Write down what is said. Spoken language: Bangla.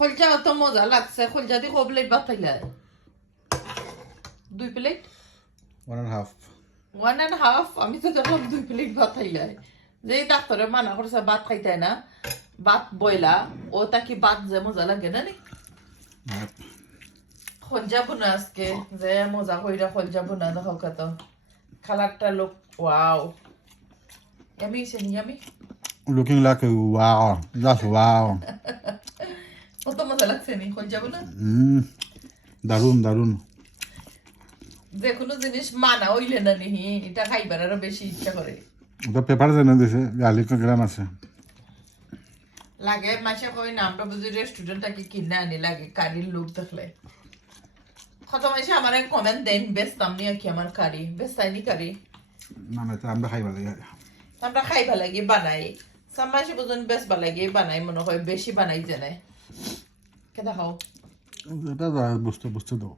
খলজা অত মজা লাগছে খলজা দিয়ে কো প্লেট ভাত খাইলে 2 প্লেট 1.5 আমি তো দেখলাম 2 প্লেট ভাত খাইলে যেই ডাক্তারে মানা করছে ভাত খাইতে না ভাত বইলা ও তাকি ভাত যে মজা লাগে না নি খলজা বোনা আজকে যে মজা কইরা খলজা বোনা দেখো কত কালারটা লোক ওয়াও ইয়ামি সেনি yummy Looking like a wow. Just wow. কত মজা লাগছে নি খলজা বোনা দারুন যে কোনো জিনিস মানা হইলে না নি এটা খাইবার আরো বেশি ইচ্ছা করে ওটা পেপার জেনে দিছে গালি গ্রাম আছে লাগে মাসে কই না আমরা বুঝি রেস্টুরেন্টটাকে কিনে আনি লাগে কারির লোক দেখলে কত মাসে আমার কমেন্ট দেন বেস্তাম নি কি আমার কারি বেস্তাইনি কারি না না আমরা খাইবা লাগে আমরা খাইবা লাগে বানাই সামাসে বুঝুন বেশ বালাগে বানাই মনে হয় বেশি বানাই জানে কে দেখাও এটা বুঝতে দাও